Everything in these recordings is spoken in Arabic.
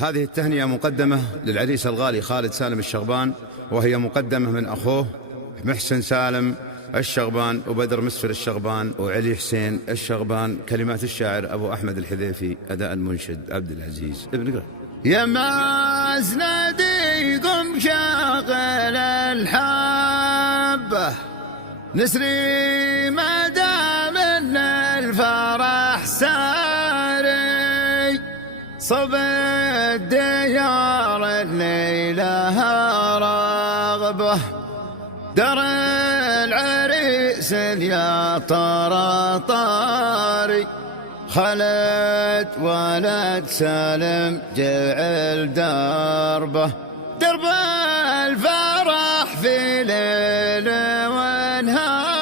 هذه التهنئة مقدمة للعريس الغالي خالد سالم الشغبان، وهي مقدمة من أخوه محسن سالم الشغبان وبدر مسفر الشغبان وعلي حسين الشغبان. كلمات الشاعر أبو أحمد الحذيفي، أداء المنشد عبد العزيز ابن قرأ. يا مازندي قم شاغل الحبة، نسري ما دام ان الفرح ساري، صب الديار الليلة رغبة، در العريس يا طاري، خالد ولد سالم جعل دربه، درب الفرح في ليل ونهار.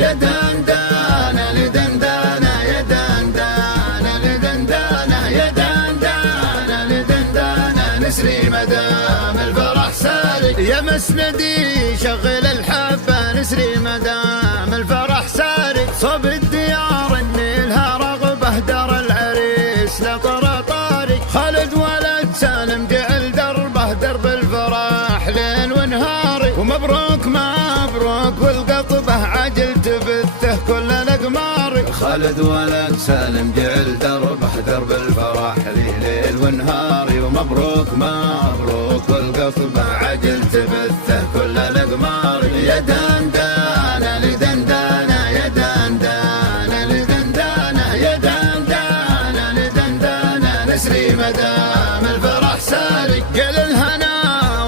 يا دندانة لدندانة، يا دندانة لدندانة، يا دندانة لدندانة، نسري مدام الفرح ساري. يا مسندي شغل الحبة، نسري مدام الفرح ساري، صوب الديار النيلها رغبة، در العريس لطرطاري، خالد ولد سالم جعل دربه، درب الفرح ليل ونهاري، ومبروك مبروك والقطبة عجل تبثه كل الأقمار. خالد ولد سالم جعل دربه، درب الفرح ليل ونهاري، ومبروك مبروك والقطبة عجل تبثه كل الأقمار. يا دندانة لدندانة، يا دندانة لدندانة، يا دندانة لدندانة، نسري مدام الفرح ساري. قل الهنا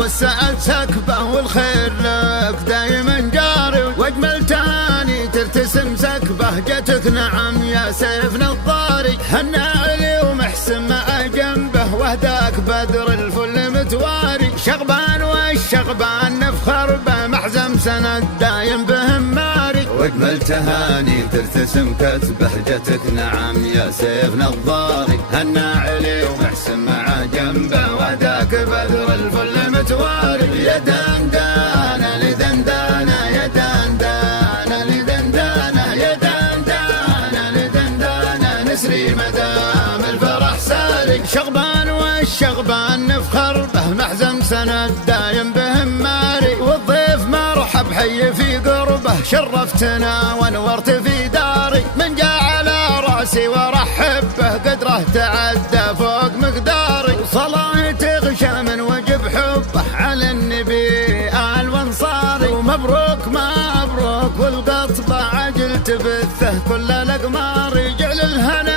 والسعد سكبه، والخير لك دايما جاري، واجمل تاني ترتسم سكبه، جتك نعم يا سيف نظاري، هنا علي ومحسن مع جنبه، وهداك بدر الفل متواري، شغبان والشغبان نفخر به، محزم سند دايم بهم ماري، واجمل تهاني ترتسم كتبه، جتك نعم يا سيف نظاري، هنا علي ومحسن مع جنبه، وهداك بدر الفل متواري. يا دندانة لدندانة، يا دندانة لدندانة، يا دندانة لدندانة، نسري مدام الفرح ساري، شغبان والشغبان نفخر به، محزم سند دايم بهم ماري، والضيف مرحب حي في قربه، شرفتنا ونورت في داري، من جاء على راسي ورحب به، قدره تعدى فوق مقداري، صلاه تغشى من وجب حبه، على النبي آل وانصاري، ومبروك مبروك والقطبة عجل تبثه كل الأقمار، جعل الهنا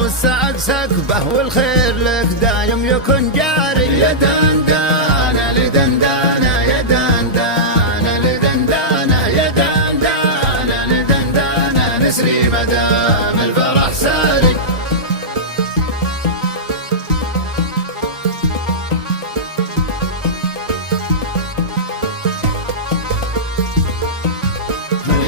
والسعد سكبه، والخير لك دايم يكون جاري. يا دندانة لدندانة، يا دندانة لدندانة، يا دندانة لدندانة، نسري مدام الفرح ساري.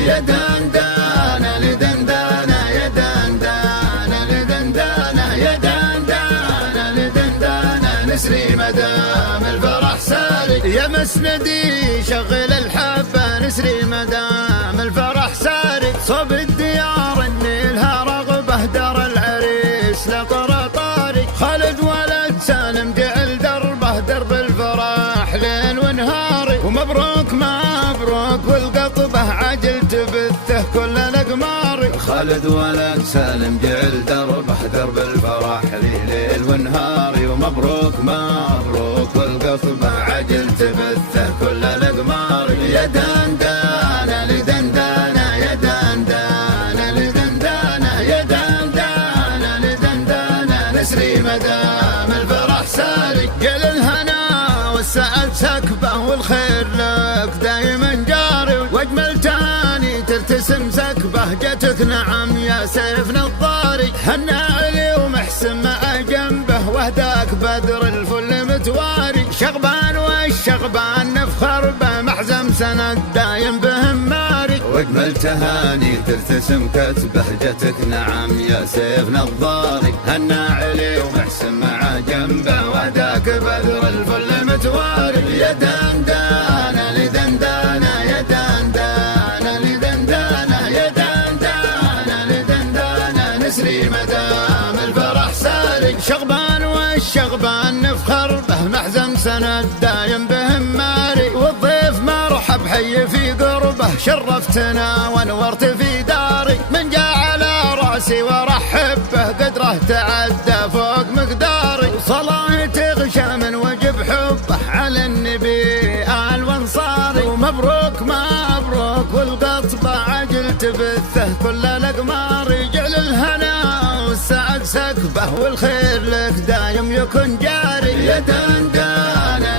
يا دندانة لدندانة، يا دندانة لدندانة، يا دندانة لدندانة، نسري مدام الفرح ساري. يا مسندي شغل الحبة، نسري مدام الفرح ساري، صوب الديار النيلها رغبة، در العريس لطرطاري، خالد ولد سالم جعل دربه، درب الفرح ليل ونهاري، ومبروك مبروك والقطبة عجل تبثه كل الأقمار. خالد ولد سالم جعل دربه، درب الفرح ليل ونهاري، ومبروك مبروك والقطبة عجل تبثه كل الأقمار. يا دندانة لدندانة، يا دندانة لدندانة، يا دندانة لدندانة، نسري مدام الفرح ساري. قل الهنا والسعد سكبه، والخير لك دايما جاري، واجمل تاني ترتسم سكبه، جتك نعم يا سيف نظاري، هنا علي ومحسن مع جنبه، وهداك بدر الفل متواري، شغبان والشغبان نفخر به، محزم سند دايم بهم ماري، واجمل تهاني ترتسم كتبه جتك نعم يا سيف نظاري. هنا علي ومحسن مع جنبه وذاك بدر الفل متواري. يا دندانه لدندانه يا دندانه لدندانه يا دندانه لدندانه نسري مدام الفرح ساري. شغبان والشغبان نفخر به محزن سند دايم بهم ماري. والضيف مرحب حي في قربه شرفتنا ونورت في داري. من جاء على راسي ورحب به قدره تعدى فوق مقداري. صلاه تغشى من وجب حبه على النبي آل وانصاري. ومبروك مبروك والقطبه عجل تبثه كل الاقمار. يجعل الهنا والسعد سكبه والخير لك دايم يكون جاري. يا دندانه